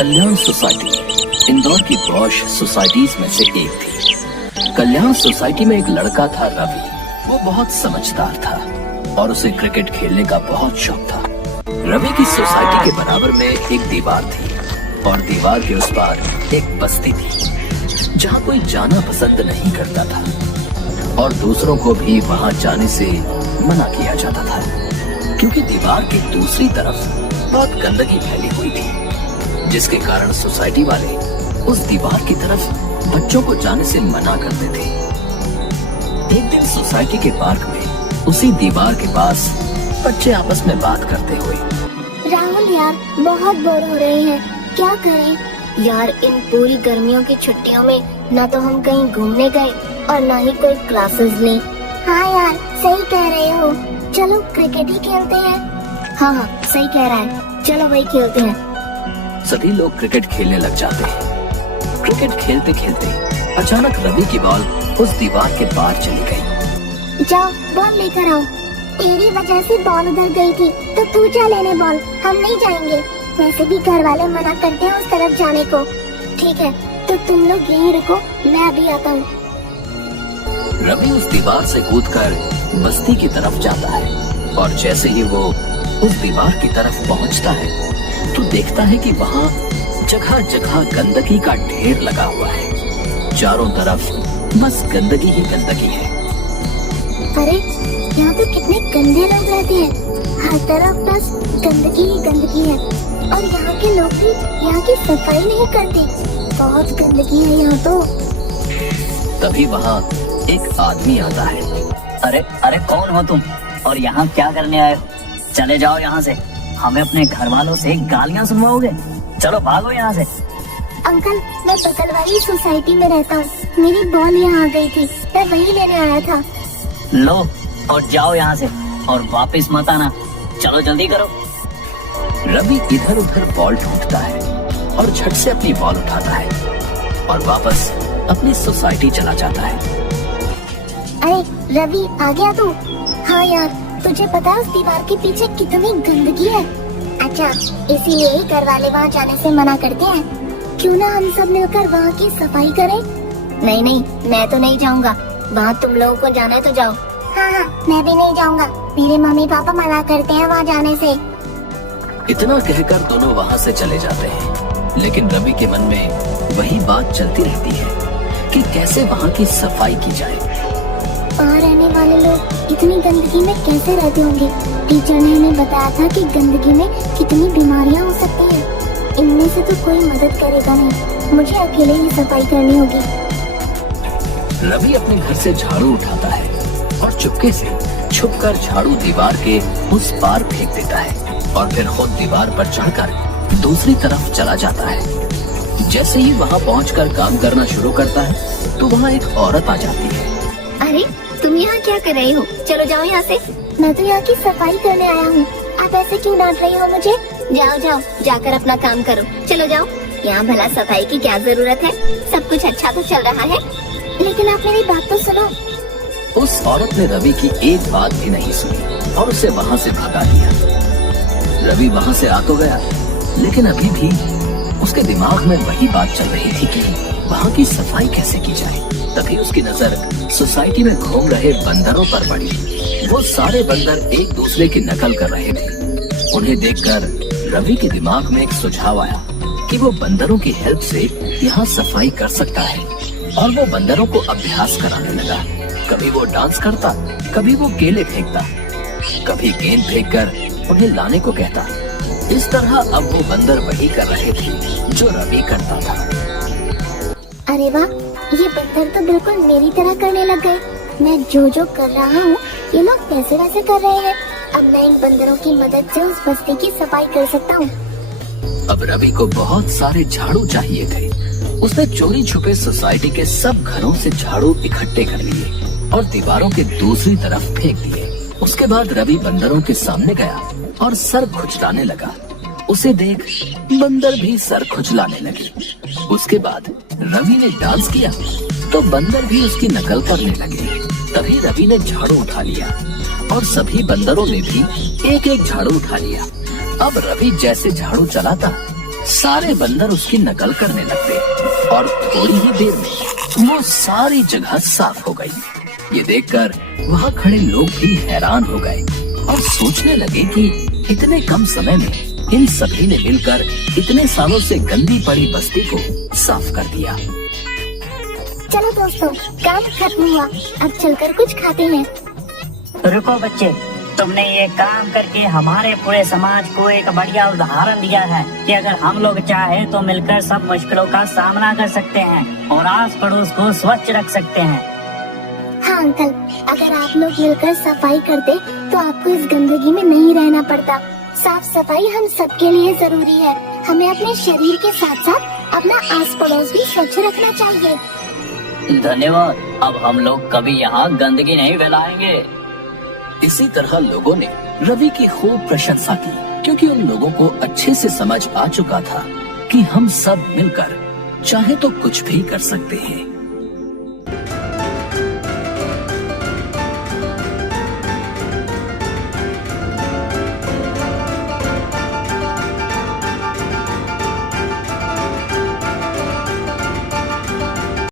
कल्याण society Indore की posh societies में से एक थी। कल्याण सोसाइटी में एक लड़का था रवि। वो बहुत समझदार था और उसे क्रिकेट खेलने का बहुत शौक था। रवि की सोसाइटी के बराबर में एक दीवार थी और दीवार के उस पार एक बस्ती थी जहाँ कोई जाना पसंद नहीं करता था और दूसरों को भी वहाँ जाने से मना किया जाता था, क्योंकि दीवार की दूसरी तरफ बहुत गंदगी फैली हुई थी, जिसके कारण सोसाइटी वाले उस दीवार की तरफ बच्चों को जाने से मना करते थे। एक दिन सोसाइटी के पार्क में उसी दीवार के पास बच्चे आपस में बात करते हुए, राहुल यार बहुत बोर हो रहे हैं, क्या करें यार। इन पूरी गर्मियों की छुट्टियों में ना तो हम कहीं घूमने गए और ना ही कोई क्लासेस ली। हाँ यार सही कह रहे हो, चलो क्रिकेट ही खेलते हैं। हाँ सही कह रहा है, चलो वही खेलते हैं। सभी लोग क्रिकेट खेलने लग जाते हैं। क्रिकेट खेलते खेलते अचानक रवि की बॉल उस दीवार के पार चली गई। जाओ बॉल लेकर आओ। तेरी वजह से बॉल उधर गई थी तो तू जा लेने बॉल, हम नहीं जाएंगे। वैसे भी घर वाले मना करते हैं उस तरफ जाने को। ठीक है तो तुम लोग यहीं रुको, मैं अभी आता हूँ। रवि उस दीवार से कूदकर बस्ती की तरफ जाता है और जैसे ही वो उस दीवार की तरफ पहुंचता है तो देखता है कि वहाँ जगह जगह गंदगी का ढेर लगा हुआ है। चारों तरफ बस गंदगी ही गंदगी है। अरे यहाँ तो कितने गंदे लोग रहते हैं, हर तरफ बस गंदगी ही गंदगी है और यहाँ के लोग भी यहाँ की सफाई नहीं करते। बहुत गंदगी है यहाँ तो। तभी वहाँ एक आदमी आता है। अरे अरे कौन हो तुम और यहाँ क्या करने आए हो? चले जाओ यहाँ से, हमें अपने घर वालों से गालियाँ सुनवाओगे। चलो भागो यहाँ से। अंकल मैं बगल वाली सोसाइटी में रहता हूँ, मेरी बॉल यहाँ आ गई थी, मैं वही लेने आया था। लो और जाओ यहाँ से और वापस मत आना, चलो जल्दी करो। रवि इधर उधर बॉल ढूंढता है और झट से अपनी बॉल उठाता है और वापस अपनी सोसाइटी चला जाता है। अरे रवि आ गया तू? हाँ यार तुझे पता है उस दीवार के पीछे कितनी गंदगी है। अच्छा इसीलिए ही घर वाले वहाँ जाने से मना करते हैं। क्यों ना हम सब मिलकर वहाँ की सफाई करें? नहीं नहीं मैं तो नहीं जाऊँगा, वहाँ तुम लोगों को जाना है तो जाओ। हाँ मैं भी नहीं जाऊँगा, मेरे मम्मी पापा मना करते हैं वहाँ जाने से। इतना कहकर दोनों वहाँ से चले जाते हैं, लेकिन रवि के मन में वही बात चलती रहती है कि कैसे वहाँ की सफाई की जाए। वहाँ रहने वाले लोग इतनी गंदगी में कैसे रहते होंगे? टीचर ने हमें बताया था कि गंदगी में कितनी बीमारियाँ हो सकती हैं। इनमें से तो कोई मदद करेगा नहीं, मुझे अकेले ही सफाई करनी होगी। रवि अपने घर से झाड़ू उठाता है और चुपके से छुपकर झाड़ू दीवार के उस पार फेंक देता है और फिर खुद दीवार पर चढ़कर दूसरी तरफ चला जाता है। जैसे ही वहाँ पहुँचकर काम करना शुरू करता है तो वहाँ एक औरत आ जाती है। अरे तुम यहाँ क्या कर रही हो? चलो जाओ यहाँ से। मैं तो यहाँ की सफाई करने आया हूँ, आप ऐसे क्यों डांट रही हो मुझे? जाओ जाओ जाकर अपना काम करो, चलो जाओ। यहाँ भला सफाई की क्या जरूरत है, सब कुछ अच्छा तो चल रहा है। लेकिन आप मेरी बात तो सुनो। उस औरत ने रवि की एक बात भी नहीं सुनी और उसे वहाँ से भगा दिया। रवि वहाँ से आ तो गया, लेकिन अभी भी उसके दिमाग में वही बात चल रही थी कि वहाँ की सफाई कैसे की जाए। तभी उसकी नजर सोसाइटी में घूम रहे बंदरों पर पड़ी। वो सारे बंदर एक दूसरे की नकल कर रहे थे। उन्हें देखकर रवि के दिमाग में एक सुझाव आया कि वो बंदरों की हेल्प से यहाँ सफाई कर सकता है और वो बंदरों को अभ्यास कराने लगा। कभी वो डांस करता, कभी वो केले फेंकता, कभी गेंद फेंककर उन्हें लाने को कहता। इस तरह अब वो बंदर वही कर रहे थे जो रवि करता था। अरे वाह, ये बंदर तो बिल्कुल मेरी तरह करने लग गए। मैं जो कर रहा हूँ ये लोग कैसे वैसे कर रहे हैं। अब मैं इन बंदरों की मदद से उस बस्ती की सफाई कर सकता हूँ। अब रवि को बहुत सारे झाड़ू चाहिए थे। उसने चोरी छुपे सोसाइटी के सब घरों से झाड़ू इकट्ठे कर लिए और दीवारों के दूसरी तरफ फेंक दिए। उसके बाद रवि बंदरों के सामने गया और सर खुजलाने लगा। उसे देख बंदर भी सर खुजलाने लगे। उसके बाद रवि ने डांस किया तो बंदर भी उसकी नकल करने लगे। तभी रवि ने झाड़ू उठा लिया और सभी बंदरों ने भी एक एक झाड़ू उठा लिया। अब रवि जैसे झाड़ू चलाता सारे बंदर उसकी नकल करने लगते और थोड़ी ही देर में वो सारी जगह साफ हो गई। ये देखकर वहाँ खड़े लोग भी हैरान हो गए और सोचने लगे कि इतने कम समय में इन सभी ने मिलकर इतने सालों से गंदी पड़ी बस्ती को साफ कर दिया। चलो दोस्तों, काम खत्म हुआ, अब चलकर कुछ खाते हैं। रुको बच्चे, तुमने ये काम करके हमारे पूरे समाज को एक बढ़िया उदाहरण दिया है कि अगर हम लोग चाहे तो मिलकर सब मुश्किलों का सामना कर सकते हैं और आस पड़ोस को स्वच्छ रख सकते हैं। हाँ अंकल, अगर आप लोग मिलकर सफाई करते तो आपको इस गंदगी में नहीं रहना पड़ता। साफ सफाई हम सबके लिए जरूरी है। हमें अपने शरीर के साथ साथ अपना आस पड़ोस भी स्वच्छ रखना चाहिए। धन्यवाद, अब हम लोग कभी यहाँ गंदगी नहीं फैलाएंगे। इसी तरह लोगों ने रवि की खूब प्रशंसा की, क्योंकि उन लोगों को अच्छे से समझ आ चुका था कि हम सब मिलकर चाहे तो कुछ भी कर सकते हैं।